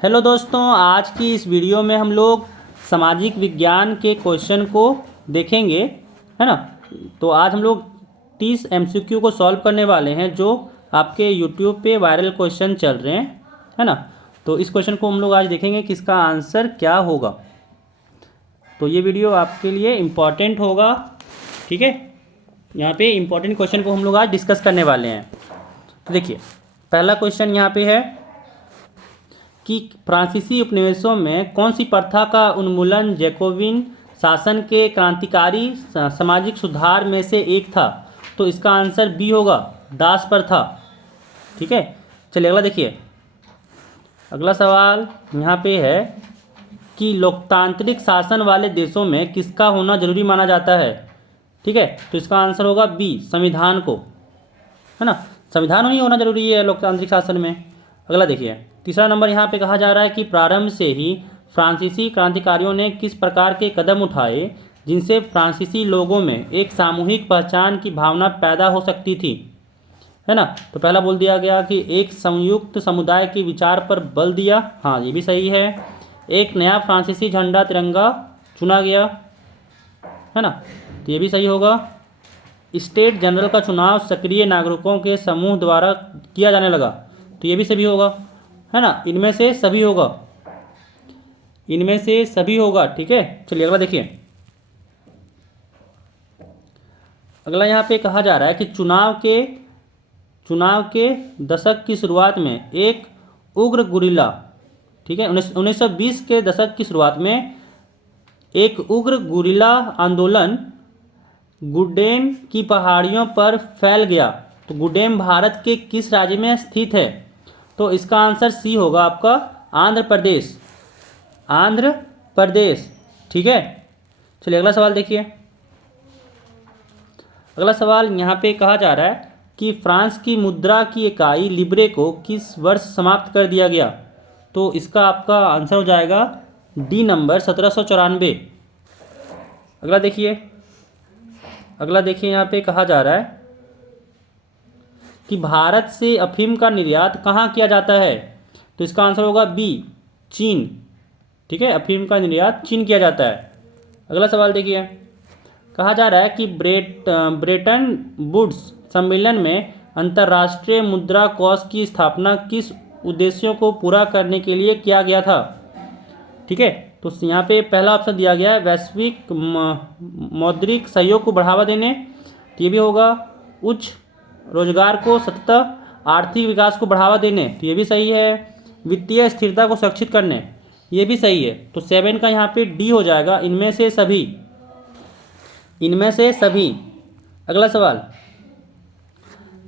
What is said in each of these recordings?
Hello दोस्तों, आज की इस वीडियो में हम लोग सामाजिक विज्ञान के क्वेश्चन को देखेंगे, है ना। तो आज हम लोग 30 एमसीक्यू को सॉल्व करने वाले हैं जो आपके यूट्यूब पे वायरल क्वेश्चन चल रहे हैं, है ना। तो इस क्वेश्चन को हम लोग आज देखेंगे कि इसका आंसर क्या होगा। तो ये वीडियो आपके लिए इम्पॉर्टेंट होगा, ठीक है। यहाँ पे इम्पॉर्टेंट क्वेश्चन को हम लोग आज डिस्कस करने वाले हैं। तो देखिए, पहला क्वेश्चन यहाँ पे है कि फ्रांसीसी उपनिवेशों में कौन सी प्रथा का उन्मूलन जैकोबिन शासन के क्रांतिकारी सामाजिक सुधार में से एक था। तो इसका आंसर बी होगा, दास प्रथा, ठीक है। चलिए अगला देखिए। अगला सवाल यहाँ पे है कि लोकतांत्रिक शासन वाले देशों में किसका होना जरूरी माना जाता है, ठीक है। तो इसका आंसर होगा बी, संविधान को, है ना। संविधान ही होना जरूरी है लोकतांत्रिक शासन में। अगला देखिए, तीसरा नंबर यहाँ पे कहा जा रहा है कि प्रारंभ से ही फ्रांसीसी क्रांतिकारियों ने किस प्रकार के कदम उठाए जिनसे फ्रांसीसी लोगों में एक सामूहिक पहचान की भावना पैदा हो सकती थी, है ना। तो पहला बोल दिया गया कि एक संयुक्त समुदाय के विचार पर बल दिया, हाँ ये भी सही है। एक नया फ्रांसीसी झंडा तिरंगा चुना गया, है ना, तो ये भी सही होगा। स्टेट जनरल का चुनाव सक्रिय नागरिकों के समूह द्वारा किया जाने लगा, तो ये भी सभी होगा, है ना। इनमें से सभी होगा, इनमें से सभी होगा, ठीक है। चलिए अगला देखिए। अगला यहाँ पे कहा जा रहा है कि चुनाव के दशक की शुरुआत में एक उग्र गुरिल्ला, ठीक है, 1920 के दशक की शुरुआत में एक उग्र गुरिल्ला आंदोलन गुडेन की पहाड़ियों पर फैल गया। तो गुडेन भारत के किस राज्य में स्थित है। तो इसका आंसर सी होगा आपका, आंध्र प्रदेश, आंध्र प्रदेश, ठीक है। चलिए अगला सवाल देखिए। अगला सवाल यहाँ पे कहा जा रहा है कि फ्रांस की मुद्रा की इकाई लिब्रे को किस वर्ष समाप्त कर दिया गया। तो इसका आपका आंसर हो जाएगा डी नंबर, 1794। अगला देखिए। अगला देखिए, यहाँ पे कहा जा रहा है कि भारत से अफीम का निर्यात कहाँ किया जाता है। तो इसका आंसर होगा बी, चीन, ठीक है। अफीम का निर्यात चीन किया जाता है। अगला सवाल देखिए। कहा जा रहा है कि ब्रेटन वुड्स सम्मेलन में अंतर्राष्ट्रीय मुद्रा कोष की स्थापना किस उद्देश्यों को पूरा करने के लिए किया गया था, ठीक है। तो यहाँ पे पहला ऑप्शन दिया गया है वैश्विक मौद्रिक सहयोग को बढ़ावा देने, तो ये भी होगा। उच्च रोजगार को सतत आर्थिक विकास को बढ़ावा देने, तो ये भी सही है। वित्तीय स्थिरता को सुरक्षित करने, ये भी सही है। तो 7 का यहाँ पे डी हो जाएगा, इनमें से सभी, इनमें से सभी। अगला सवाल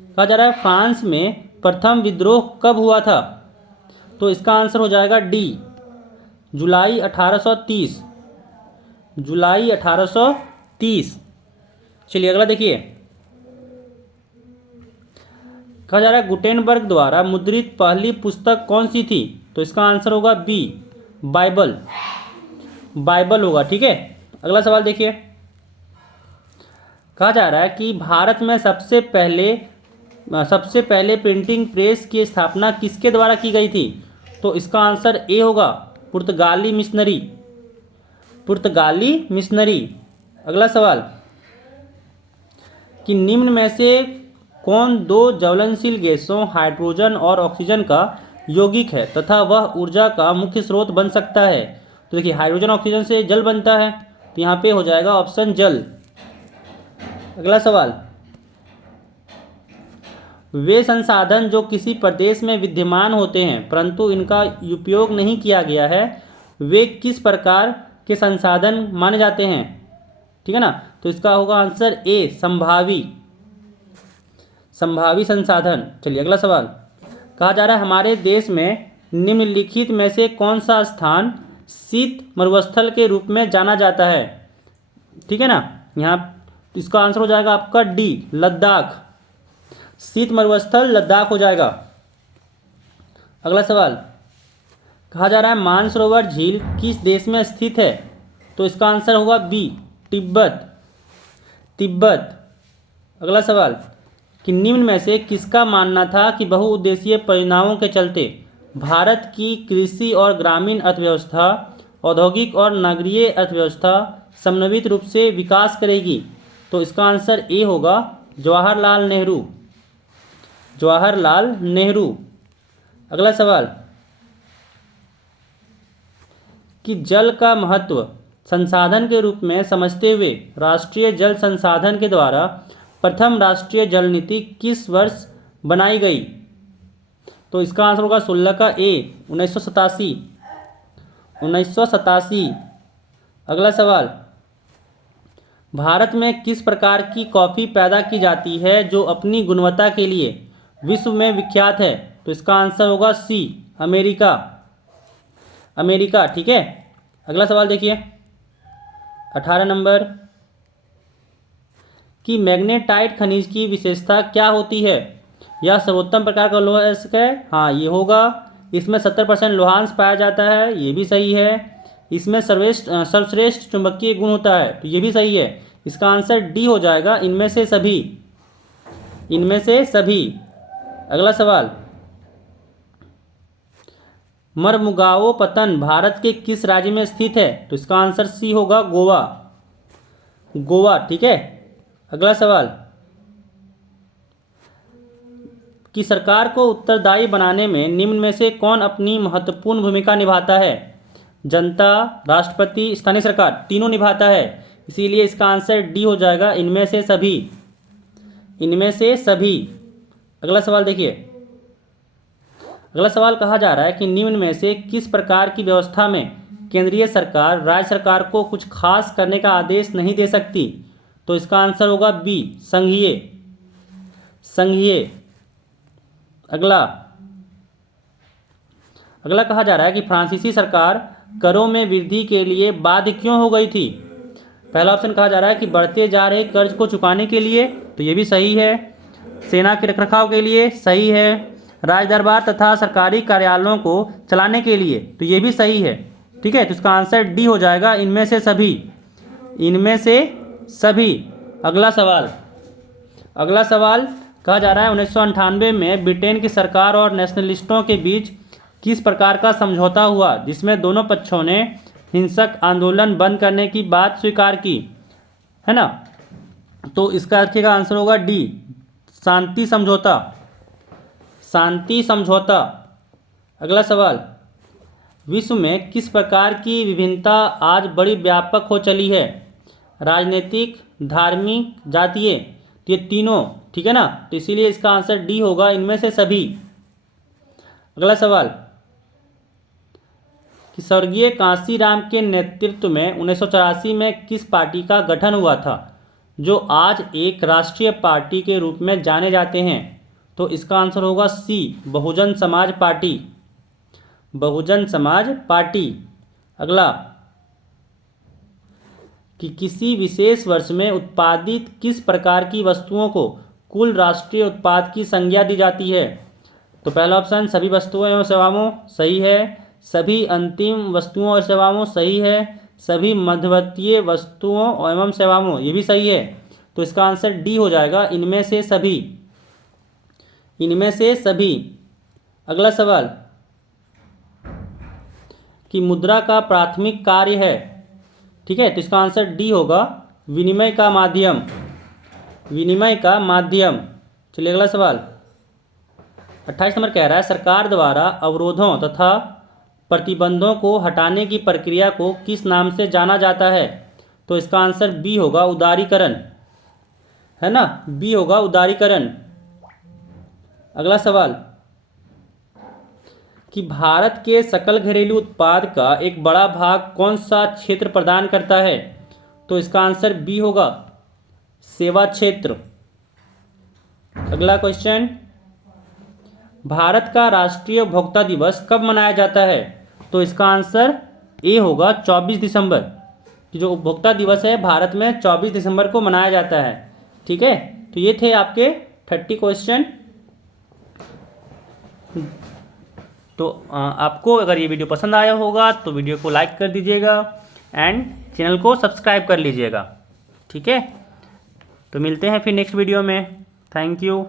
कहा जा रहा है फ्रांस में प्रथम विद्रोह कब हुआ था। तो इसका आंसर हो जाएगा डी, जुलाई 1830, जुलाई 1830। चलिए अगला देखिए। कहा जा रहा है गुटेनबर्ग द्वारा मुद्रित पहली पुस्तक कौन सी थी। तो इसका आंसर होगा बी, बाइबल, बाइबल होगा, ठीक है। अगला सवाल देखिए। कहा जा रहा है कि भारत में सबसे पहले प्रिंटिंग प्रेस की स्थापना किसके द्वारा की गई थी। तो इसका आंसर ए होगा, पुर्तगाली मिशनरी, पुर्तगाली मिशनरी। अगला सवाल कि निम्न में से कौन दो ज्वलनशील गैसों हाइड्रोजन और ऑक्सीजन का यौगिक है तथा वह ऊर्जा का मुख्य स्रोत बन सकता है। तो देखिए, हाइड्रोजन ऑक्सीजन से जल बनता है, तो यहाँ पे हो जाएगा ऑप्शन जल। अगला सवाल, वे संसाधन जो किसी प्रदेश में विद्यमान होते हैं परंतु इनका उपयोग नहीं किया गया है, वे किस प्रकार के संसाधन माने जाते हैं, ठीक है ना। तो इसका होगा आंसर ए, संभावी, संभावी संसाधन। चलिए अगला सवाल। कहा जा रहा है हमारे देश में निम्नलिखित में से कौन सा स्थान शीत मरुस्थल के रूप में जाना जाता है, ठीक है ना। यहाँ इसका आंसर हो जाएगा आपका डी, लद्दाख, शीत मरुस्थल लद्दाख हो जाएगा। अगला सवाल। कहा जा रहा है मानसरोवर झील किस देश में स्थित है। तो इसका आंसर होगा बी, तिब्बत, तिब्बत। अगला सवाल कि निम्न में से किसका मानना था कि बहुउद्देशीय परिणामों के चलते भारत की कृषि और ग्रामीण अर्थव्यवस्था, औद्योगिक और नगरीय अर्थव्यवस्था समन्वित रूप से विकास करेगी? तो इसका आंसर ए होगा, जवाहरलाल नेहरू। जवाहरलाल नेहरू। अगला सवाल कि जल का महत्व संसाधन के रूप में समझते हुए राष्ट्रीय जल संसाधन के द्वारा प्रथम राष्ट्रीय जल नीति किस वर्ष बनाई गई? तो इसका आंसर होगा 16 का ए, 1987। 1987। अगला सवाल, भारत में किस प्रकार की कॉफ़ी पैदा की जाती है जो अपनी गुणवत्ता के लिए विश्व में विख्यात है? तो इसका आंसर होगा सी, अमेरिका। अमेरिका, ठीक है। अगला सवाल देखिए 18 नंबर कि मैग्नेटाइट खनिज की विशेषता क्या होती है? यह सर्वोत्तम प्रकार का लोहा है। हाँ, ये होगा। इसमें 70% लोहांश पाया जाता है, ये भी सही है। इसमें सर्वश्रेष्ठ चुंबकीय गुण होता है, तो ये भी सही है। इसका आंसर डी हो जाएगा, इनमें से सभी। इनमें से सभी। अगला सवाल, मरमुगाओ पत्तन भारत के किस राज्य में स्थित है? तो इसका आंसर सी होगा, गोवा। गोवा, ठीक है। अगला सवाल कि सरकार को उत्तरदायी बनाने में निम्न में से कौन अपनी महत्वपूर्ण भूमिका निभाता है? जनता, राष्ट्रपति, स्थानीय सरकार, तीनों निभाता है। इसीलिए इसका आंसर डी हो जाएगा, इनमें से सभी। इनमें से सभी। अगला सवाल देखिए। अगला सवाल कहा जा रहा है कि निम्न में से किस प्रकार की व्यवस्था में केंद्रीय सरकार राज्य सरकार को कुछ खास करने का आदेश नहीं दे सकती? तो इसका आंसर होगा बी, संघीय। संघीय। अगला कहा जा रहा है कि फ्रांसीसी सरकार करों में वृद्धि के लिए बाध्य क्यों हो गई थी? पहला ऑप्शन कहा जा रहा है कि बढ़ते जा रहे कर्ज को चुकाने के लिए, तो ये भी सही है। सेना के रखरखाव के लिए, सही है। राज दरबार तथा सरकारी कार्यालयों को चलाने के लिए, तो ये भी सही है। ठीक है, तो इसका आंसर डी हो जाएगा, इनमें से सभी। इनमें से सभी। अगला सवाल कहा जा रहा है 1998 में ब्रिटेन की सरकार और नेशनलिस्टों के बीच किस प्रकार का समझौता हुआ जिसमें दोनों पक्षों ने हिंसक आंदोलन बंद करने की बात स्वीकार की, है ना? तो इसका अर्थ का आंसर होगा डी, शांति समझौता। शांति समझौता। अगला सवाल, विश्व में किस प्रकार की विभिन्नता आज बड़ी व्यापक हो चली है? राजनीतिक, धार्मिक, जातीय, तो ये तीनों, ठीक है ना? तो इसीलिए इसका आंसर डी होगा, इनमें से सभी। अगला सवाल कि स्वर्गीय कांशीराम के नेतृत्व में 1984 में किस पार्टी का गठन हुआ था जो आज एक राष्ट्रीय पार्टी के रूप में जाने जाते हैं? तो इसका आंसर होगा सी, बहुजन समाज पार्टी। बहुजन समाज पार्टी। अगला कि किसी विशेष वर्ष में उत्पादित किस प्रकार की वस्तुओं को कुल राष्ट्रीय उत्पाद की संज्ञा दी जाती है? तो पहला ऑप्शन सभी वस्तुओं एवं सेवाओं, सही है। सभी अंतिम वस्तुओं और सेवाओं, सही है। सभी मध्यवर्तीय वस्तुओं एवं सेवाओं, ये भी सही है। तो इसका आंसर डी हो जाएगा, इनमें से सभी। इनमें से सभी। अगला सवाल कि मुद्रा का प्राथमिक कार्य है, ठीक है, तो इसका आंसर डी होगा, विनिमय का माध्यम। विनिमय का माध्यम। चलिए अगला सवाल 28 नंबर कह रहा है सरकार द्वारा अवरोधों तथा प्रतिबंधों को हटाने की प्रक्रिया को किस नाम से जाना जाता है? तो इसका आंसर बी होगा, उदारीकरण, है ना? बी होगा, उदारीकरण। अगला सवाल कि भारत के सकल घरेलू उत्पाद का एक बड़ा भाग कौन सा क्षेत्र प्रदान करता है? तो इसका आंसर बी होगा, सेवा क्षेत्र। अगला क्वेश्चन, भारत का राष्ट्रीय उपभोक्ता दिवस कब मनाया जाता है? तो इसका आंसर ए होगा, 24 दिसंबर। जो उपभोक्ता दिवस है भारत में 24 दिसंबर को मनाया जाता है। ठीक है, तो ये थे आपके 30 क्वेश्चन। तो आपको अगर ये वीडियो पसंद आया होगा तो वीडियो को लाइक कर दीजिएगा एंड चैनल को सब्सक्राइब कर लीजिएगा। ठीक है, तो मिलते हैं फिर नेक्स्ट वीडियो में। Thank you.